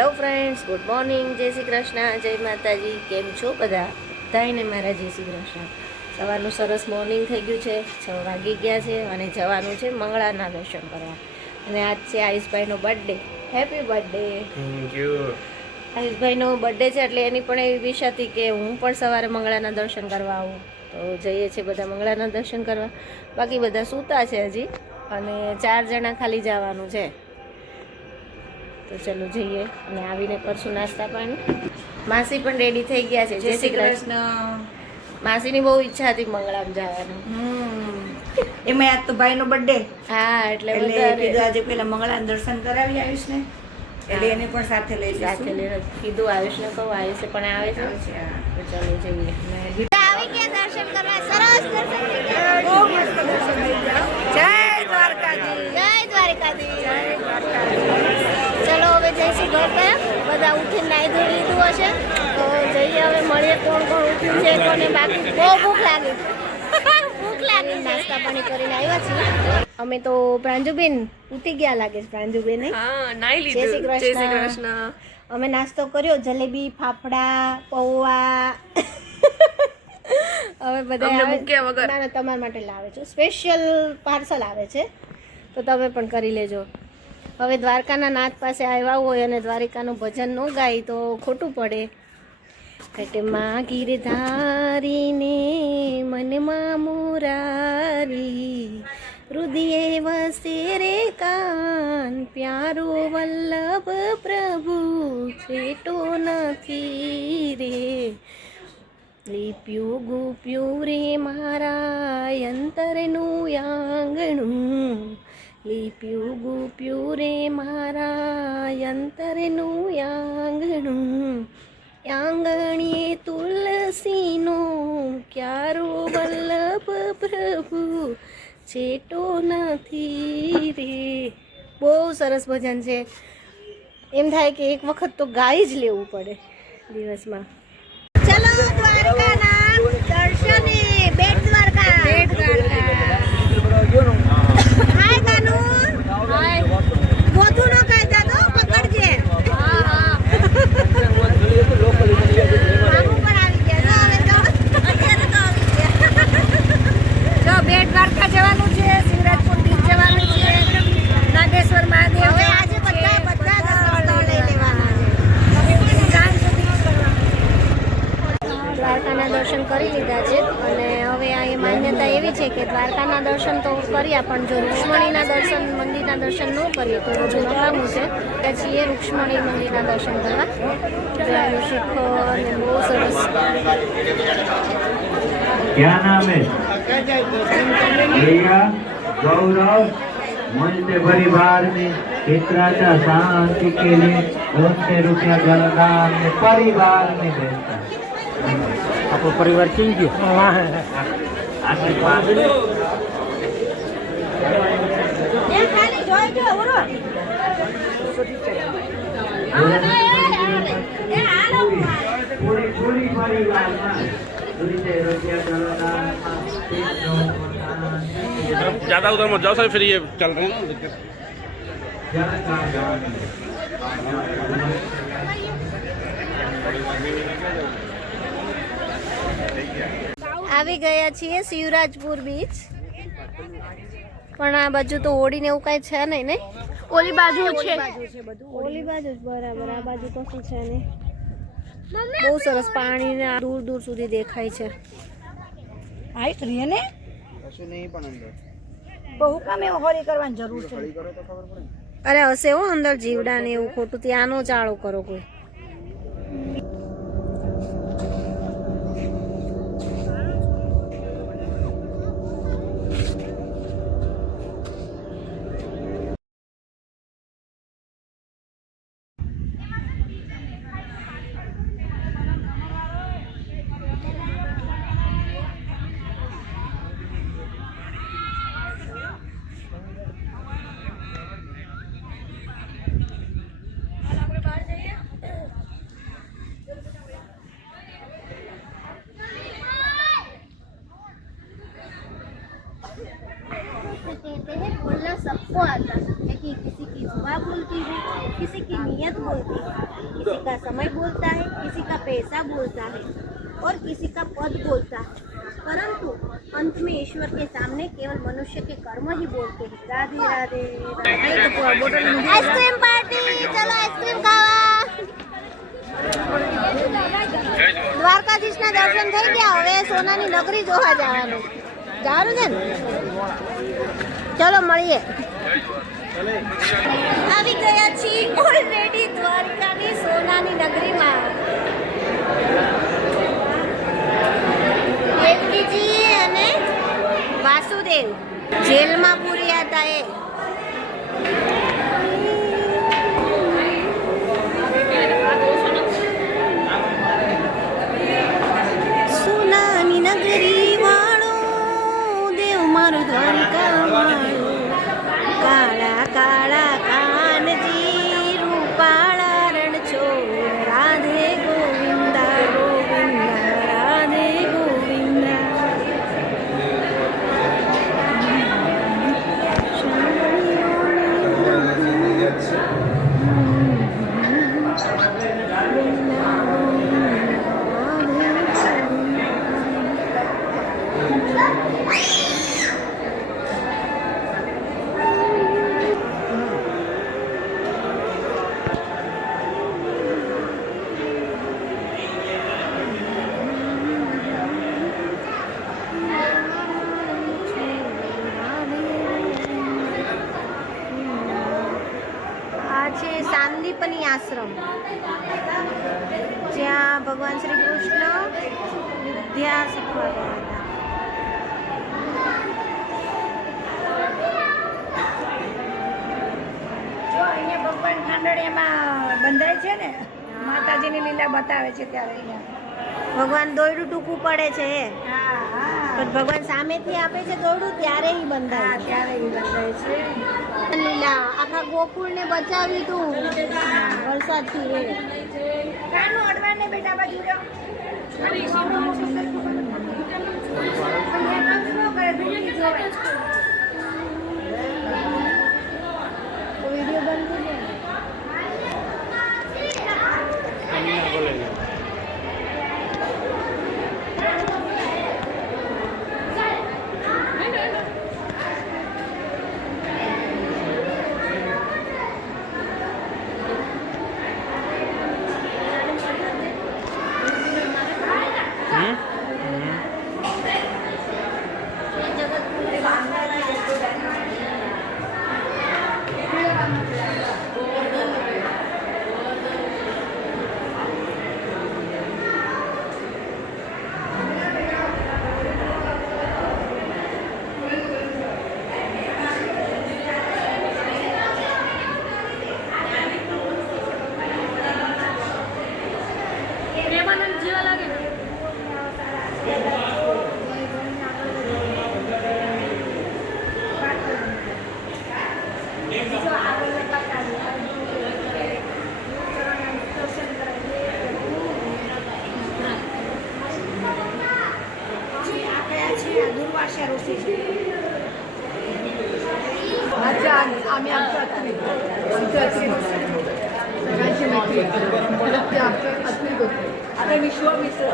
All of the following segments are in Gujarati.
હેલો ફ્રેન્ડ્સ, ગુડ મોર્નિંગ, જય શ્રી કૃષ્ણ, જય માતાજી. કેમ છો બધા? બધાને મારા જય શ્રી કૃષ્ણ. સવારનું સરસ મોર્નિંગ થઈ ગયું છે, 6 વાગી ગયા છે અને જવાનું છે મંગળાના દર્શન કરવા. અને આજ છે આયુષભાઈનો birthday. Happy birthday. Thank you. આયુષભાઈનો બર્થડે છે એટલે એની પણ એવી વિશ હતી કે હું પણ સવારે મંગળાના દર્શન કરવા આવું. તો જઈએ છીએ બધા મંગળાના દર્શન કરવા. બાકી બધા સૂતા છે હજી અને 4 જણા ખાલી જવાનું છે. તો ચલો જઈએ અને આવીને કરશું નાસ્તા પાણી. માસી પણ રેડી થઈ ગયા છે. જય શ્રી કૃષ્ણ. માસીની બહુ ઈચ્છા હતી મંગળામાં જવાનું. એમાં આજ તો ભાઈનો બર્થડે, હા, એટલે કીધું આજે પેલા મંગળાના દર્શન કરાવી આવીશ ને, એટલે એને પણ સાથે લઈ સાથે કીધું આયુષને કહું, આયુષે પણ આવે છે. તો ચલો જઈએ. આવી ગયા દર્શન કરવા. સરસ દર્શન થઈ ગયા. બહુ મસ્ત દર્શન થઈ ગયા. જય દ્વારકાધીશ. જય દ્વારકાધીશ. ચલો હવે જઈશું ઘર તરફ. બધા ઉઠીને નાહી ધોઈ લીધું હશે તો જઈએ. હવે મળીએ કોણ કોણ ઉઠ્યું છે કોને બાકી. બહુ ભૂખ લાગી. નાસ્તા પાણી કરીને આવ્યા છીએ અમે તો. પ્રાંજુબેન ઉઠી ગયા લાગે છે. પ્રાંજુબેન જય શ્રી કૃષ્ણ. અમે નાસ્તો કર્યો, જલેબી, ફાફડા, પૌવા. હવે બધા ના તમારા માટે લાવે છે, સ્પેશિયલ પાર્સલ આવે છે, તો તમે પણ કરી લેજો. હવે દ્વારકાના નાથ પાસે આવ્યા હોય અને દ્વારિકાનું ભજન ન ગાય તો ખોટું પડે. ઘટમાં ગીરધારીને મનમાં મુરારી, હૃદયે વસે રે કાન, પ્યારો વલ્લભ પ્રભુ છેટો નથી રે. લીપ્યું ગુપ્યું રે મારા અંતરનું આંગણું, લીપ્યું ગુપ્યું રે મારા અંતરનું આંગણું. આંગણીએ તુલસીનો ક્યારો વલ્લભ પ્રભુ છેટો નથી રે. બહુ સરસ ભજન છે. એમ થાય કે એક વખત તો ગાઈ જ લેવું પડે દિવસમાં. ચલો દ્વારકાના દર્શને. બેટ દ્વારકા. બેટ દ્વારકા. હાય કાનુ. હાય. ગોતું નો કહી દે તો પકડજે. હા હા. આવું પણ આવી ગયા. જો અત્યારે તો આવી ગયા. જો બેટ દ્વારકા જવાનું છે, શિવરાજપુર બીચ જવાનું છે, નાગેશ્વર મહાદેવ. હવે આજે બધા સ્થળ લઈ લેવાના છે. દ્વારકાના દર્શન કરી લીધા છે અને હવે આ માન્યતા એવી છે કે દ્વારકાના દર્શન તો કર્યા, પણ જો રૂક્ષ્મણીના દર્શન, મંદિરના દર્શન ન કરીએ તો બધું નકામું છે. છીએ રૂક્ષ્મણી મંદિરના દર્શન કરવા. શીખો અને બહુ સરસ. क्या नाम है? भैया गौरव मुझसे परिवार में चित्राचा शांति के लिए उनसे रुपया गलगाम में परिवार में देता. આપણો પરિવાર કેમ ગયો? आशीर्वाद पूरी पूरी परिवार ज़्यादा उधर मत जाओ सर, फिर ये चल रहे हैं दिक्कत. આવી ગયા છીએ શિવરાજપુર બીચ. પણ આ બાજુ તો હોડીને એવું કઈ છે નહીં ને? ઓલી બાજુ છે બધું. ઓલી બાજુ જ બરાબર. આ બાજુ તો શું છે ને? બહુ સરસ પાણી ને દૂર દૂર સુધી દેખાય છે. હાઈટ રે ને કશું નહીં પણ અંદર બહુ કામ એવું હોરી કરવાની જરૂર છે. કરો તો ખબર પડે. અરે હશે હો અંદર જીવડા ને એવું ખોટું. ત્યાંનો ચાળો કરો કોઈ. कहते हैं बोलना सबको आता है, लेकिन किसी की जुबान बोलती है, किसी की नीयत बोलती है। किसी का समय बोलता है, किसी का पैसा बोलता है और किसी का पद बोलता है, परंतु अंत में ईश्वर के सामने केवल मनुष्य के कर्म ही बोलते हैं। राधे राधे। आइसक्रीम पार्टी, चलो आइसक्रीम खावा। દ્વારકાધીશના દર્શન થઈ ગયા, હવે સોનાની નગરી જોવા જવાનું છે ને? ચલો મળીએ। આવી ગયા છીએ ઓલરેડી દ્વારકાની સોનાની નગરીમાં। દેવકીજી અને વાસુદેવ જેલમાં પૂર્યા હતા એ। સોનાની નગરી વાળો દેવ મારો દ્વારકા વાળો, કાળા કાળા કાનજી રૂપાળા રણછોડ, રાધે ગોવિંદા ગોવિંદા રાધે ગોવિંદા। સાંદીપની આશ્રમ, જ્યાં ભગવાન શ્રી કૃષ્ણ વિદ્યા શીખવા ગયા હતા। જો અહીંયા ભગવાન ખાંડણીયામાં બંધાય છે ને, માતાજીની લીલા બતાવે છે ત્યારે અહીંયા ભગવાન દોરડું ટૂંકું પડે છે, હા હા પણ ભગવાન સામેથી આપે છે દોરડું ત્યારે ઈ બંધાય છે। ત્યારે એ બંધાય છે। લીલા આખા ગોકુળને બચાવ્યું તું વરસાદથી એ। કાનું અડવાને બેટા બાજુ રહ્યો વિડીયો બંધ કરી દે। दुर्वासा ऋषी अच्छा आम्ही आमच्या आता विश्वामित्र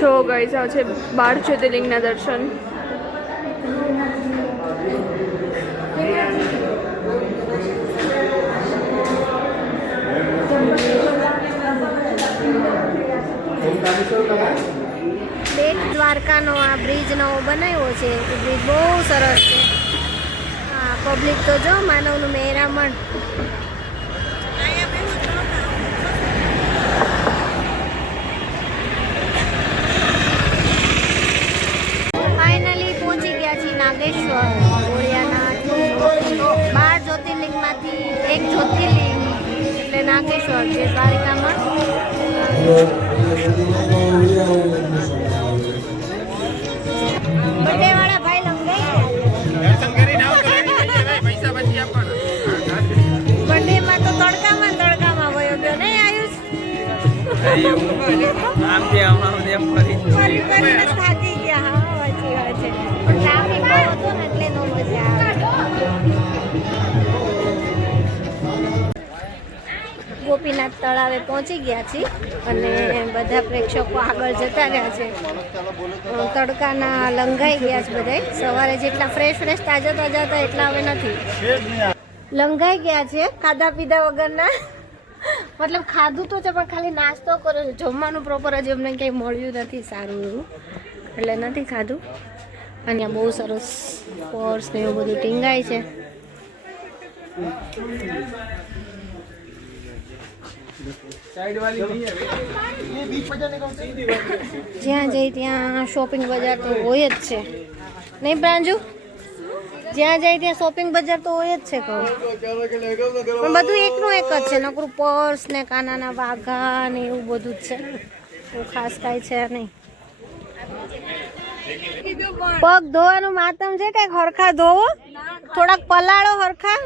છો ગાઈસ, આ છે 12 જ્યોતિર્લિંગના દર્શન। બનાવ્યો છે એ બ્રિજ બહુ સરસ છે. હા, પબ્લિક તો જો માનવનું મહેરામણ. ફાઇનલી પહોંચી ગયા છીએ નાગેશ્વર. ગોળિયાનાથ 12 જ્યોતિર્લિંગમાંથી એક જ્યોતિર્લિંગ એટલે નાગેશ્વર જે દ્વારિકામાં. બર્થડે વાળા ભાઈ લંગાઈ બર્થડે માં તો તડકામાં વયો ગયો નહીં આયુષ? ફરી ફરીને થાકી ગયા. હા, સાચી વાત છે. પણ ટ્રાફિક બહુ હતો ને એટલે નો મજા આવે. ગોપીનાથ તળાવે પહોંચી ગયા છીએ અને બધા પ્રેક્ષકો આગળ જતા રહ્યા છે. તડકાના લંઘાઈ ગયા છે બધા. સવારે જેટલા ફ્રેશ તાજા હતા એટલા હવે નથી. લંઘાઈ ગયા છે ખાધા પીધા વગરના. મતલબ ખાધું તો છે પણ ખાલી નાસ્તો કર્યો છે. જમવાનું પ્રોપર હજી અમને કંઈ મળ્યું નથી સારું એવું એટલે નથી ખાધું. અને બહુ સરસ પર્સ ને એવું બધું ટીંગાય છે. જ્યાં જઈ ત્યાં શોપિંગ બજાર તો હોય જ છે નહીં પ્રાંજુ? જ્યાં જાય ત્યાં શોપિંગ બજાર તો હોય જ છે કહું. પણ બધું એકનું એક જ છે. નકરું પર્સ ને કાનાના વાઘા ને એવું બધું જ છે. બહુ ખાસ કાંઈ છે નહીં. પગ ધોવાનું માતમ છે કઈક હરખા ધોવો. થોડાક પલાળો હરખા.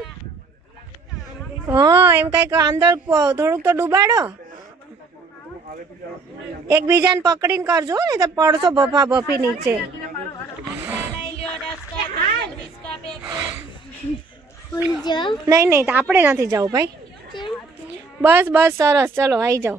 હા, એમ કઈક અંદર થોડુંક તો ડૂબાડો. એકબીજાને પકડીને કરજો ને તો પડશો બફા બફી નીચે. નહીં નહીં આપણે નથી જવું ભાઈ. બસ બસ સરસ ચલો આવી જાઓ.